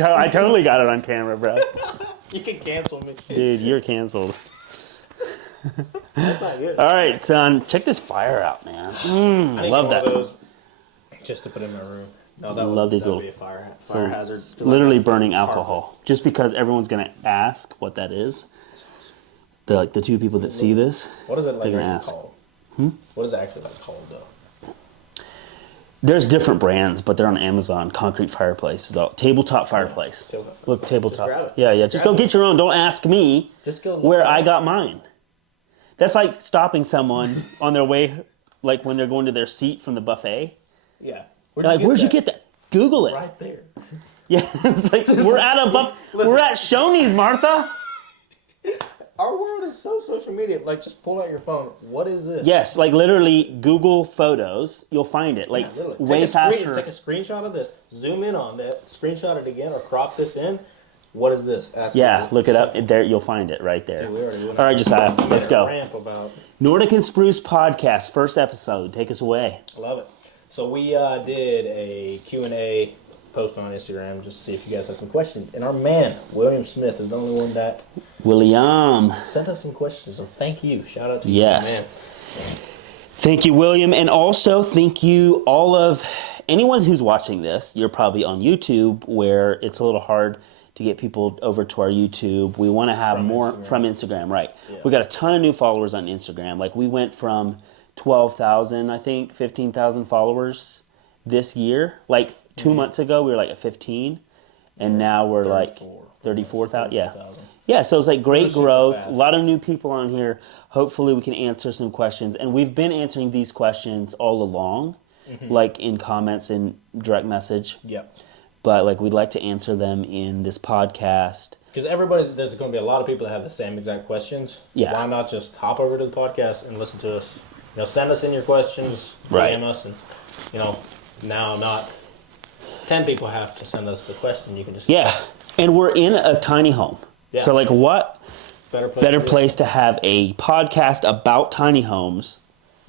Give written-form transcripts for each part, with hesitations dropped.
I totally got it on camera, bro. You can cancel me. Dude, you're canceled. That's not good. All right, son. Check this fire out, man. I I love that. One of those just to put in my room. No, that love these little be a fire so hazard. it's literally burning alcohol. Just because everyone's gonna ask what that is. The two people that see this. What is it like ask. called? What is it actually like called though? There's different brands, but they're on Amazon. Concrete fireplace. Tabletop fireplace. Look, tabletop. Just grab it. Yeah. Just go get your own. Don't ask me Just go where I got mine. That's like stopping someone on their way, like when they're going to their seat from the buffet. Yeah. Where'd you get that? Google it. Right there. Yeah, it's like we're at we're at Shoney's, Martha. Our world is so social media. Like, just pull out your phone. What is this? Yes, like literally Google Photos. You'll find it. Like way faster. Take a screenshot of this. Zoom in on that. Screenshot it again or crop this in. What is this? Look it up. There, you'll find it right there. Dude, all right, Josiah, let's go. Rant about Nordic and Spruce podcast, first episode. Take us away. I love it. So we did a Q&A post on Instagram just to see if you guys have some questions. And our man, William Smith, is the only one that sent us some questions. So thank you. Shout out to you, man. Thank you, William. And also thank you all of anyone who's watching this. You're probably on YouTube where it's a little hard to get people over to our YouTube. We want to have more from Instagram, right? Yeah. We got a ton of new followers on Instagram. Like we went from 12,000, I think, 15,000 followers this year. Like 2 months ago, we were like at 15, and now we're like 34,000. Yeah. Yeah, so it's like great growth. A lot of new people on here. Hopefully we can answer some questions. And we've been answering these questions all along, like in comments and direct message. Yeah. But like we'd like to answer them in this podcast. Because there's going to be a lot of people that have the same exact questions. Yeah. Why not just hop over to the podcast and listen to us? You know, send us in your questions, DM us, and now not 10 people have to send us the question. You can just and we're in a tiny home. Yeah. So like what better place to have a podcast about tiny homes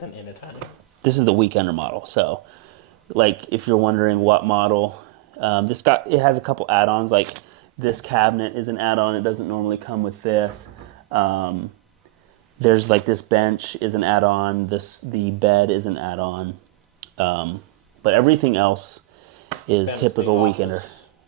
than in a tiny home? This is the Weekender model. So like if you're wondering what model, it has a couple add-ons. Like this cabinet is an add-on. It doesn't normally come with this. There's like this bench is an add-on. The bed is an add-on. But everything else is typical Weekender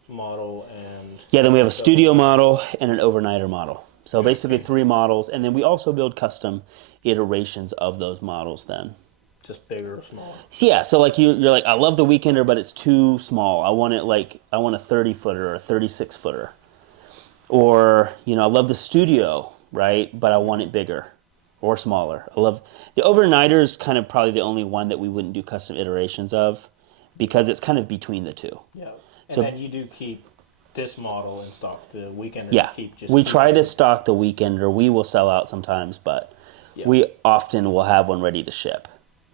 model and then we have a studio model and an overnighter model. So basically 3 models, and then we also build custom iterations of those models then. Just bigger or smaller. Yeah, so like you're like, I love the Weekender, but it's too small. I want a 30-footer or a 36-footer. Or, I love the studio, right? But I want it bigger or smaller. I love the overnighter is kind of probably the only one that we wouldn't do custom iterations of because it's kind of between the two. Yeah. And then you do keep this model in stock, the Weekender. Yeah. We try to stock the Weekender. We will sell out sometimes, but we often will have one ready to ship.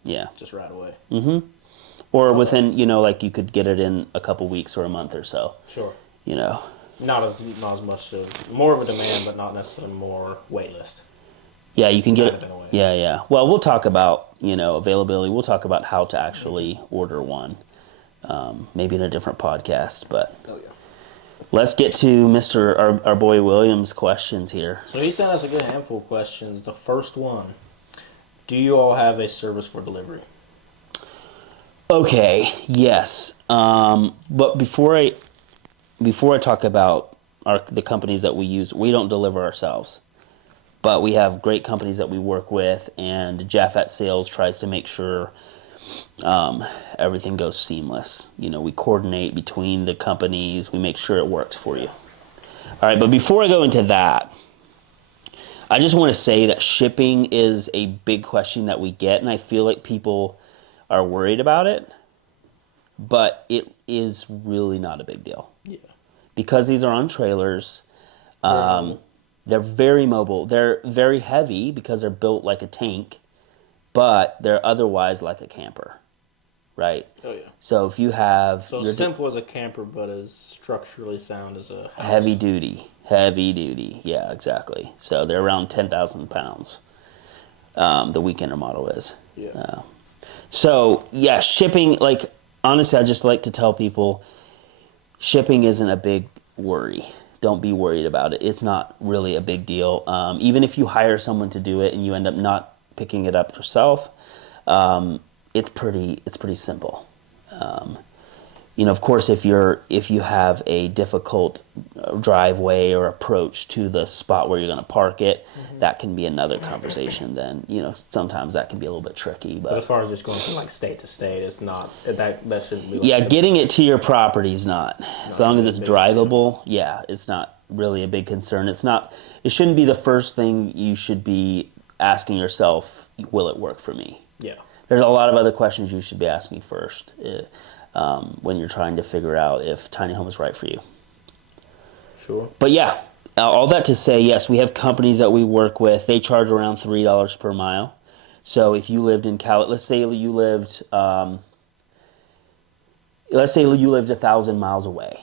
Yeah. Just right away. Mm-hmm. Or within, like you could get it in a couple weeks or a month or so. Sure. Not as much more of a demand, but not necessarily more wait list. Yeah, you can get it. Yeah. Well, we'll talk about, availability. We'll talk about how to actually order one. Maybe in a different podcast, but let's get to our boy William's questions here. So he sent us a good handful of questions. The first one, do you all have a service for delivery? Okay, yes. But before I talk about the companies that we use, we don't deliver ourselves. But we have great companies that we work with, and Jeff at Sales tries to make sure everything goes seamless. We coordinate between the companies. We make sure it works for you. All right, but before I go into that, I just want to say that shipping is a big question that we get, and I feel like people are worried about it, but it is really not a big deal. Yeah. Because these are on trailers, they're very mobile. They're very heavy because they're built like a tank, but they're otherwise like a camper, right? Oh, yeah. So if you have... So simple as a camper, but as structurally sound as a house. Heavy duty. Yeah, exactly. So they're around 10,000 pounds. The Weekender model is. Yeah. So, shipping, honestly, I just like to tell people, shipping isn't a big worry. Don't be worried about it. It's not really a big deal. Even if you hire someone to do it and you end up not picking it up yourself, it's pretty simple. Of course, if you have a difficult driveway or approach to the spot where you're going to park it, that can be another conversation. Then sometimes that can be a little bit tricky. But as far as just going from like state to state, it's not that shouldn't be. Getting it to your property is not. As long as it's drivable, it's not really a big concern. It shouldn't be the first thing you should be asking yourself. Will it work for me? Yeah. There's a lot of other questions you should be asking first. When you're trying to figure out if tiny home is right for you. Sure. But all that to say, yes, we have companies that we work with. They charge around $3 per mile. So if you lived in let's say you lived 1,000 miles away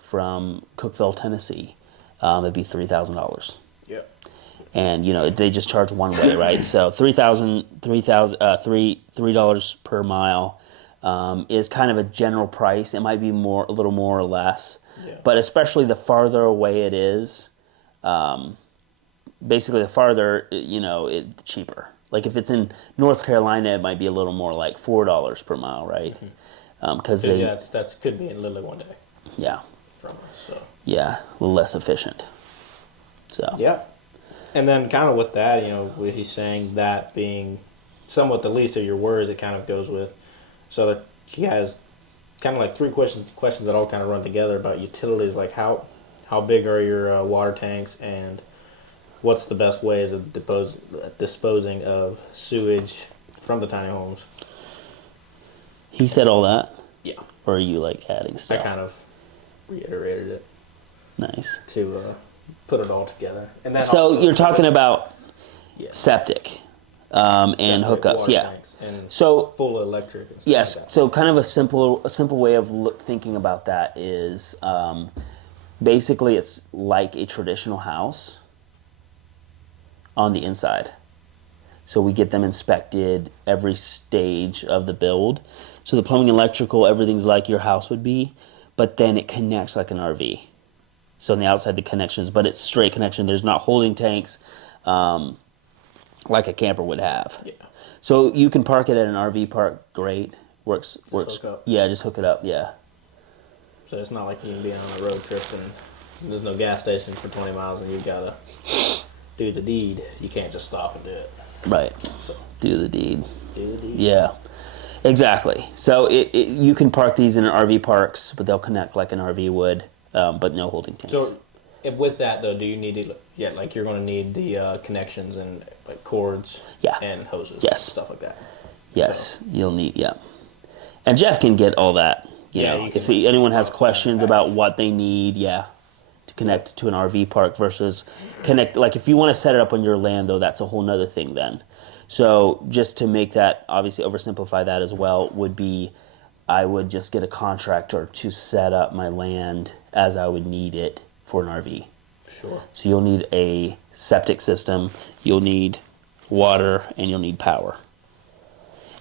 from Cookeville, Tennessee, it'd be $3,000. Yeah. And they just charge one way, right? So $3 per mile. Is kind of a general price. It might be a little more or less, but especially the farther away it is, basically the farther, the cheaper. Like if it's in North Carolina, it might be a little more like $4 per mile, right? Because that could be in literally one day. Yeah. From us, so. Yeah, a little less efficient. So. Yeah, and then kind of with that, what he's saying, that being somewhat the least of your worries, it kind of goes with. So that he has kind of like three questions that all kind of run together about utilities, like how big are your water tanks, and what's the best ways of disposing of sewage from the tiny homes. He said all that? Yeah. Or are you like adding stuff? I kind of reiterated it. Nice. To put it all together. And that so you're talking about septic. And hookups, and so full electric. And stuff yes, like that. So kind of a simple way of thinking about that is basically it's like a traditional house on the inside. So we get them inspected every stage of the build. So the plumbing, electrical, everything's like your house would be, but then it connects like an RV. So on the outside the connections, but it's straight connection. There's not holding tanks. Like a camper would have. Yeah. So you can park it at an RV park, great. Works. Hook up. Yeah, just hook it up, yeah. So it's not like you can be on a road trip and there's no gas station for 20 miles and you gotta do the deed. You can't just stop and do it. Right. So do the deed. Do the deed. Yeah. Exactly. So you can park these in RV parks, but they'll connect like an RV would, but no holding tanks. So with that though, do you need to, like you're going to need the connections and like cords and hoses, stuff like that. Yes, so. You'll need, and Jeff can get all that. If anyone has questions about what they need, to connect to an RV park versus connect, like if you want to set it up on your land though, that's a whole nother thing then. So just to make that, obviously oversimplify that as well, would be I would just get a contractor to set up my land as I would need it for an RV. Sure. So you'll need a septic system, you'll need water, and you'll need power.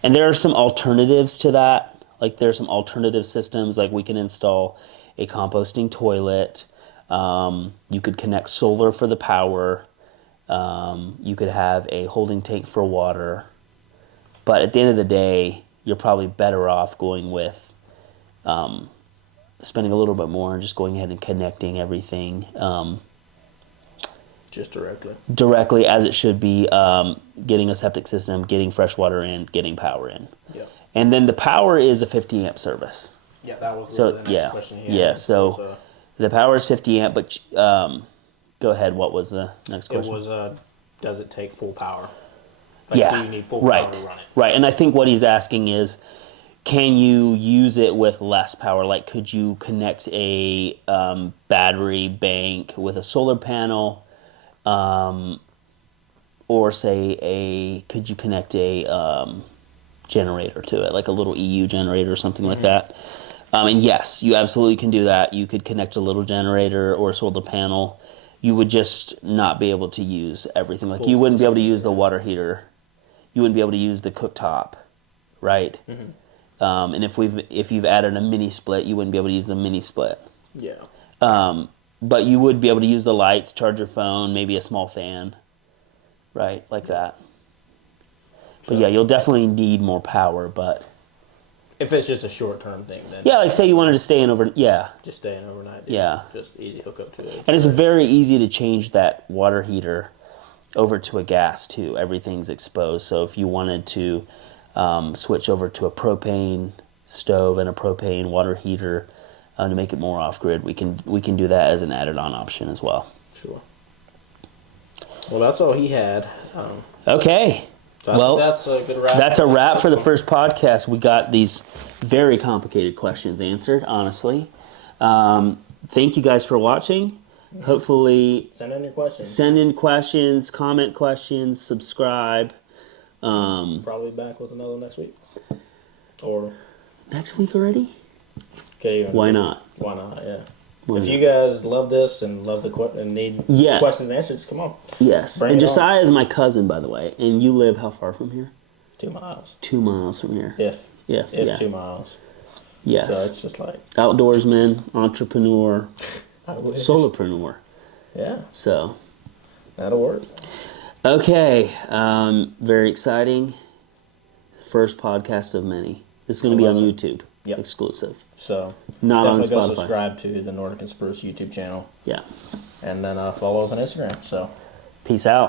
And there are some alternatives to that. Like there's some alternative systems, like we can install a composting toilet. You could connect solar for the power. You could have a holding tank for water. But at the end of the day, you're probably better off going with spending a little bit more and just going ahead and connecting everything. Just directly as it should be, getting a septic system, getting fresh water in, getting power in. Yeah. And then the power is a 50 amp service. Yeah, that was the next question here. Yeah, so the power is 50 amp, but go ahead, what was the next question? It was, does it take full power? Like, do you need full power to run it? Right, and I think what he's asking is, can you use it with less power? Like, could you connect a battery bank with a solar panel? Or say could you connect a generator to it, like a little EU generator or something like that? And yes, you absolutely can do that. You could connect a little generator or a solar panel. You would just not be able to use everything. Like you wouldn't be able to use the water heater. You wouldn't be able to use the cooktop, right? And if you've added a mini split, you wouldn't be able to use the mini split. Yeah. But you would be able to use the lights, charge your phone, maybe a small fan, right, like that. But yeah, you'll definitely need more power. But if it's just a short-term thing, then yeah, like say you wanted to stay in over, just stay in overnight. Yeah, just easy hook up to it. And it's very easy to change that water heater over to a gas too. Everything's exposed, so if you wanted to switch over to a propane stove and a propane water heater to make it more off-grid, we can do that as an added-on option as well. Sure. Well, that's all he had. Okay. So well, that's a good wrap. That's a wrap for the first podcast. We got these very complicated questions answered, honestly. Thank you guys for watching. Hopefully, send in your questions. Send in questions, comment questions, subscribe. Probably back with another next week. Or next week already? Okay. Why not? Why not? Yeah. If you guys love this and love and need questions and answers, come on. Yes. And Josiah is my cousin, by the way. And you live how far from here? 2 miles. 2 miles from here. If yeah. 2 miles. Yes. So it's just like outdoorsman, entrepreneur, solopreneur. Yeah. So that'll work. Okay. Very exciting. First podcast of many. This is going to be on YouTube. Yep. Exclusive. So not on Spotify. Go subscribe to the Nordic and Spruce YouTube channel. Yeah. And then follow us on Instagram. So peace out.